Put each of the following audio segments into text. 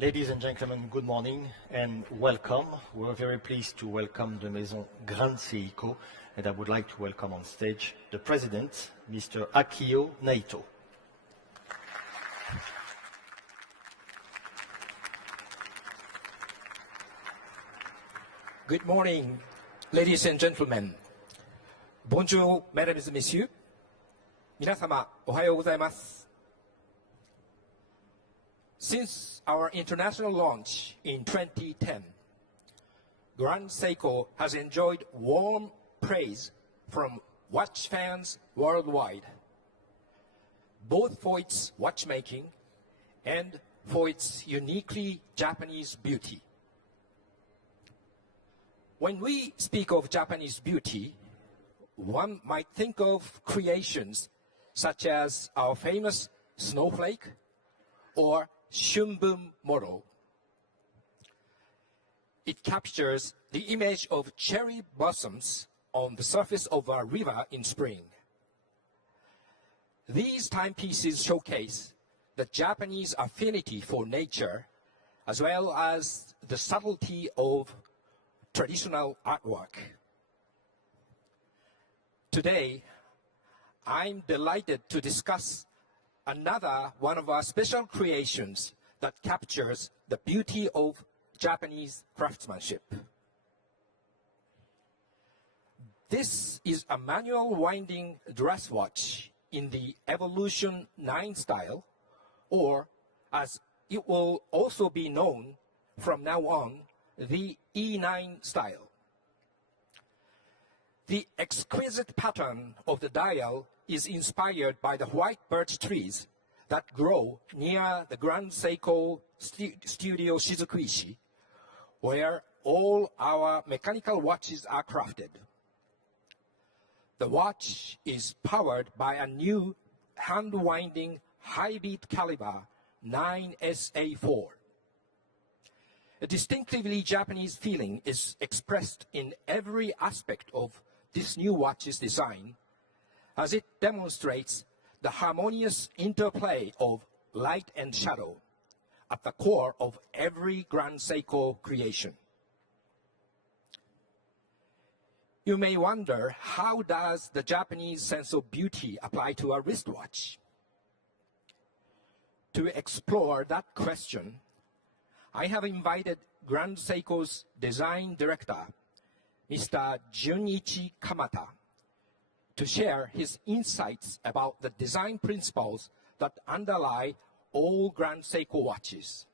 Ladies and gentlemen, good morning and welcome. We're very pleased to welcome the Maison Grand Seiko, and I would like to welcome on stage the president, Mr. Akio Naito. Good morning, ladies and gentlemen. Bonjour, mesdames et messieurs. 皆様、おはようございます。Since our international launch in 2010, Grand Seiko has enjoyed warm praise from watch fans worldwide, both for its watchmaking and for its uniquely Japanese beauty. When we speak of Japanese beauty, one might think of creations such as our famous snowflake or Shunbun modo. It captures the image of cherry blossoms on the surface of a river in spring. These timepieces showcase the Japanese affinity for nature as well as the subtlety of traditional artwork. Today, I'm delighted to discuss another one of our special creations that captures the beauty of Japanese craftsmanship. This is a manual winding dress watch in the Evolution 9 style, or as it will also be known from now on, the E9 style. The exquisite pattern of the dial is inspired by the white birch trees that grow near the Grand Seiko Studio Shizukuishi, where all our mechanical watches are crafted. The watch is powered by a new hand-winding high-beat caliber 9SA4. A distinctively Japanese feeling is expressed in every aspect of this new watch's design, as it demonstrates the harmonious interplay of light and shadow at the core of every Grand Seiko creation. You may wonder, how does the Japanese sense of beauty apply to a wristwatch? To explore that question, I have invited Grand Seiko's design director, Mr. Junichi Kamata, to share his insights about the design principles that underlie all Grand Seiko watches.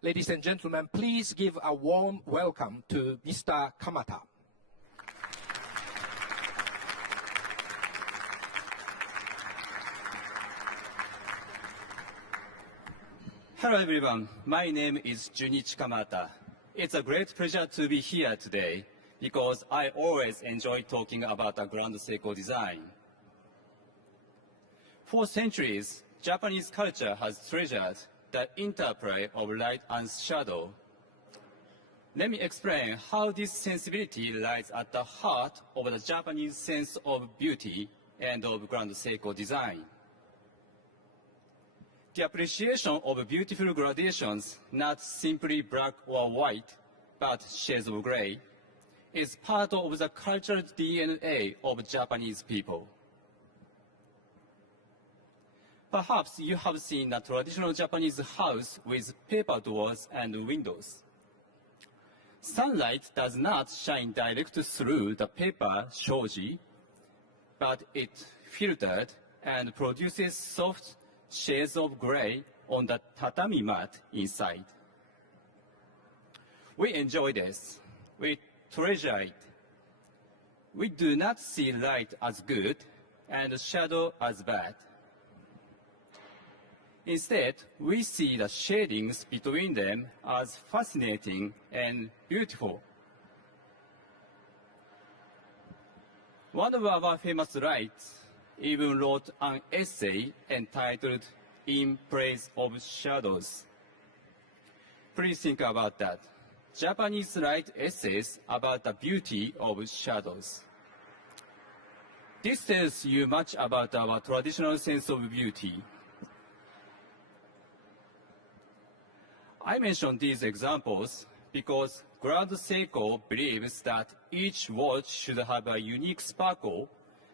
Ladies and gentlemen, please give a warm welcome to Mr. Kamata. Hello everyone, my name is Junichi Kamata. It's a great pleasure to be here today because I always enjoy talking about a Grand Seiko design. For centuries, Japanese culture has treasured the interplay of light and shadow. Let me explain how this sensibility lies at the heart of the Japanese sense of beauty and of Grand Seiko design. The appreciation of beautiful gradations, not simply black or white, but shades of gray, is part of the cultural DNA of Japanese people. Perhaps you have seen a traditional Japanese house with paper doors and windows. Sunlight does not shine direct through the paper shoji, but it filtered and produces soft shades of gray on the tatami mat inside. We enjoy this. We treasure it. We do not see light as good and shadow as bad. Instead, we see the shadings between them as fascinating and beautiful. One of our famous writers even wrote an essay entitled "In Praise of Shadows." Please think about that. Japanese write essays about the beauty of shadows. This tells you much about our traditional sense of beauty. I mention these examples because Grand Seiko believes that each watch should have a unique sparkle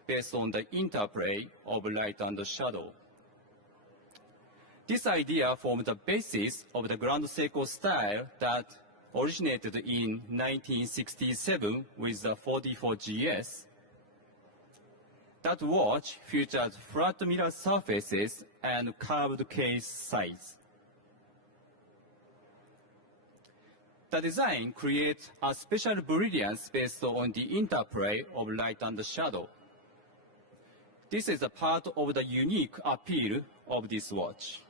based on the interplay of light and shadow. This idea formed the basis of the Grand Seiko style that originated in 1967 with the 44GS. That watch featured flat mirror surfaces and curved case size. The design creates a special brilliance based on the interplay of light and shadow. This is a part of the unique appeal of this watch.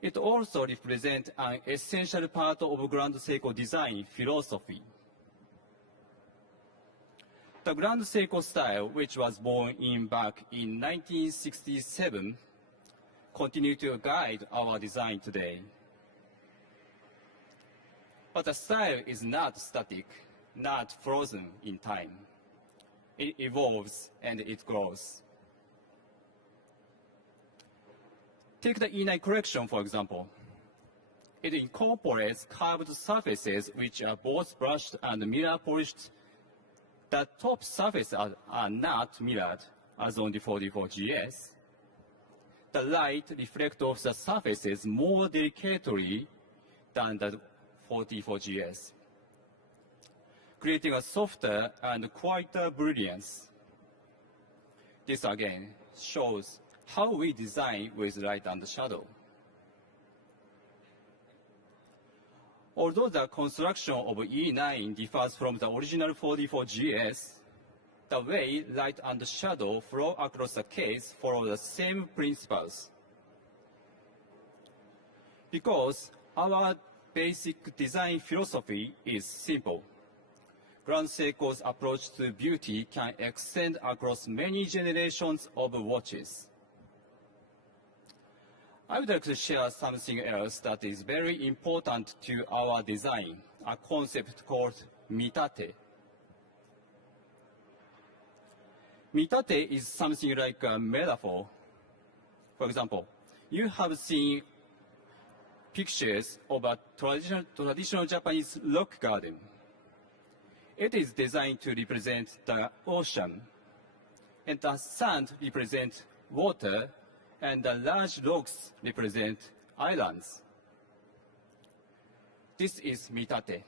It also represents an essential part of Grand Seiko design philosophy. The Grand Seiko style, which was born back in 1967, continues to guide our design today. But the style is not static, not frozen in time. It evolves and it grows. Take the inline collection, for example. It incorporates curved surfaces which are both brushed and mirror polished. The top surfaces are not mirrored, as on the 44GS. The light reflects off the surfaces more delicately than the 44GS, creating a softer and quieter brilliance. This again shows how we design with light and shadow. Although the construction of E9 differs from the original 44GS, the way light and shadow flow across the case follow the same principles. Because our basic design philosophy is simple. Grand Seiko's approach to beauty can extend across many generations of watches. I would like to share something else that is very important to our design, a concept called mitate. Mitate is something like a metaphor. For example, you have seen pictures of a traditional Japanese rock garden. It is designed to represent the ocean, and the sand represents water, and the large rocks represent islands. This is mitate,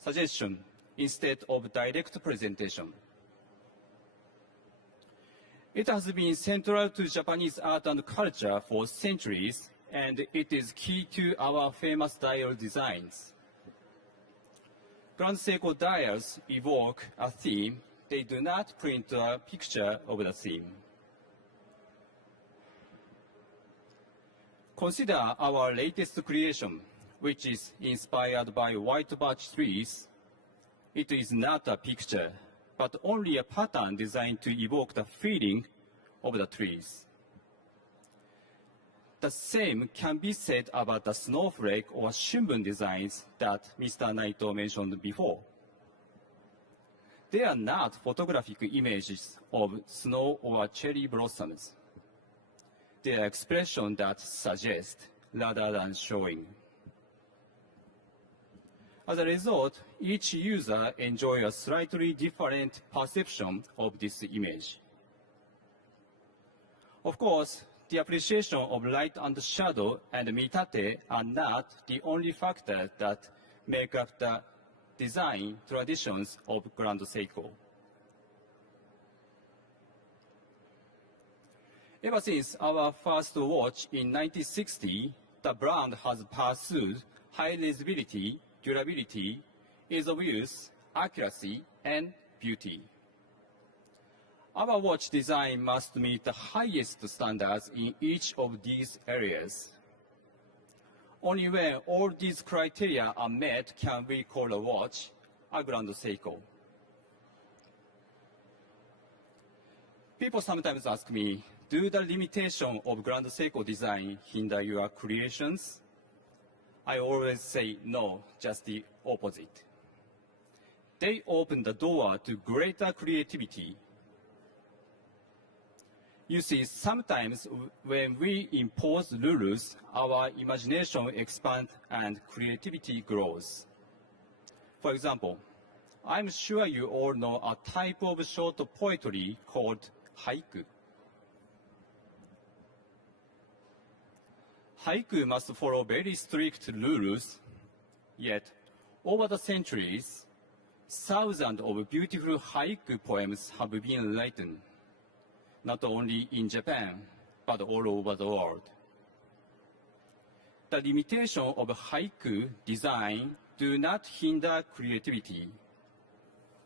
suggestion instead of direct presentation. It has been central to Japanese art and culture for centuries, and it is key to our famous dial designs. Grand Seiko dials evoke a theme. They do not print a picture of the theme. Consider our latest creation, which is inspired by white birch trees. It is not a picture, but only a pattern designed to evoke the feeling of the trees. The same can be said about the snowflake or shimbun designs that Mr. Naito mentioned before. They are not photographic images of snow or cherry blossoms. They are expressions that suggest rather than showing. As a result, each user enjoys a slightly different perception of this image. Of course, the appreciation of light and shadow and mitate are not the only factors that make up the design traditions of Grand Seiko. Ever since our first watch in 1960, the brand has pursued high visibility, durability, ease of use, accuracy, and beauty. Our watch design must meet the highest standards in each of these areas. Only when all these criteria are met can we call a watch a Grand Seiko. People sometimes ask me, do the limitation of Grand Seiko design hinder your creations? I always say no, just the opposite. They open the door to greater creativity. You see, sometimes when we impose rules, our imagination expands and creativity grows. For example, I'm sure you all know a type of short poetry called haiku. Haiku must follow very strict rules, yet over the centuries, thousands of beautiful haiku poems have been written, not only in Japan, but all over the world. The limitation of haiku design do not hinder creativity.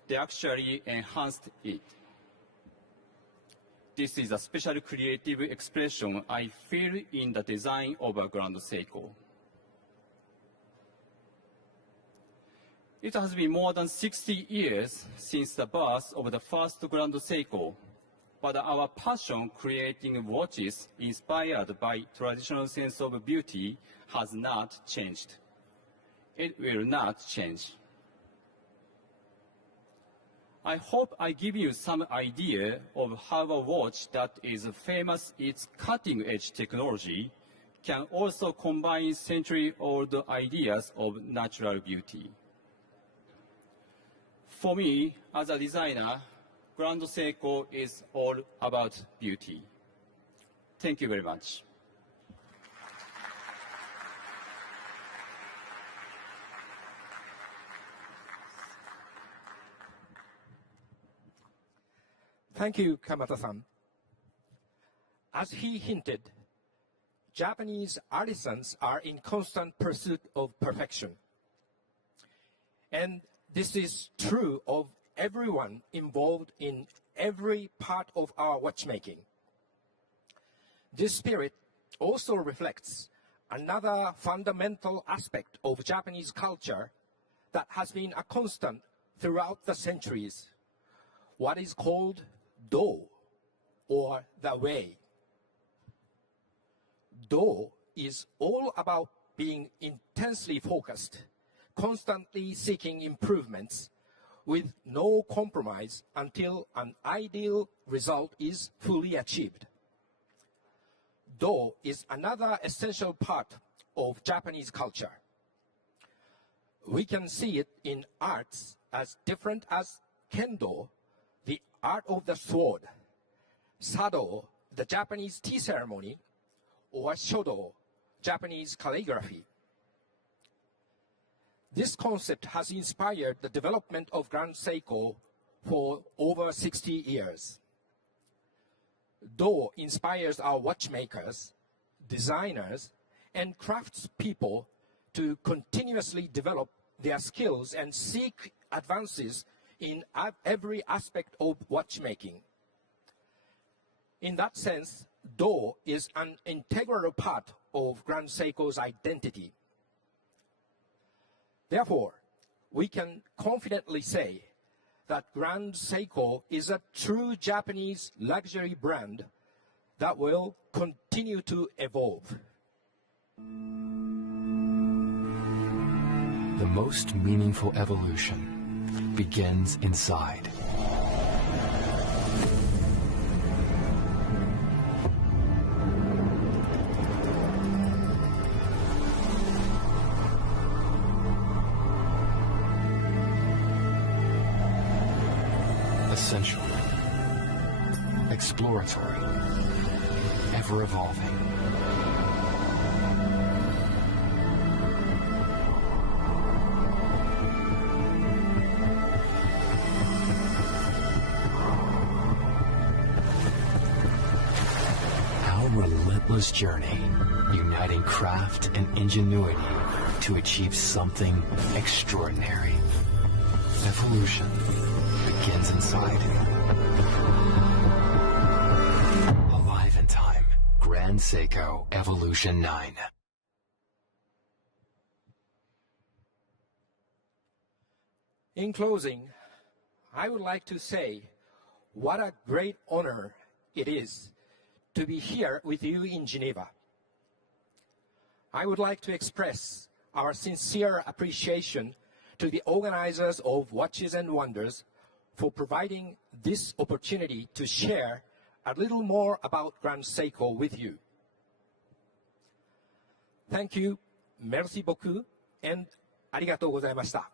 They actually enhanced it. This is a special creative expression I feel in the design of a Grand Seiko. It has been more than 60 years since the birth of the first Grand Seiko, but our passion creating watches inspired by traditional sense of beauty has not changed. It will not change. I hope I give you some idea of how a watch that is famous its cutting-edge technology can also combine century-old ideas of natural beauty. For me, as a designer, Grand Seiko is all about beauty. Thank you very much. Thank you, Kamata-san. As he hinted, Japanese artisans are in constant pursuit of perfection. And this is true of everyone involved in every part of our watchmaking. This spirit also reflects another fundamental aspect of Japanese culture that has been a constant throughout the centuries, what is called Do, or the way. Do is all about being intensely focused, constantly seeking improvements with no compromise until an ideal result is fully achieved. Do is another essential part of Japanese culture. We can see it in arts as different as kendo, the art of the sword, sado, the Japanese tea ceremony, or shodo, Japanese calligraphy. This concept has inspired the development of Grand Seiko for over 60 years. Do inspires our watchmakers, designers, and craftspeople to continuously develop their skills and seek advances in every aspect of watchmaking. In that sense, Do is an integral part of Grand Seiko's identity. Therefore, we can confidently say that Grand Seiko is a true Japanese luxury brand that will continue to evolve. The most meaningful evolution begins inside. Essential, exploratory, ever-evolving. Our relentless journey, uniting craft and ingenuity to achieve something extraordinary. Evolution begins inside. Alive in time. Grand Seiko Evolution 9. In closing, I would like to say what a great honor it is to be here with you in Geneva. I would like to express our sincere appreciation to the organizers of Watches and Wonders for providing this opportunity to share a little more about Grand Seiko with you. Thank you, merci beaucoup, and ありがとうございました。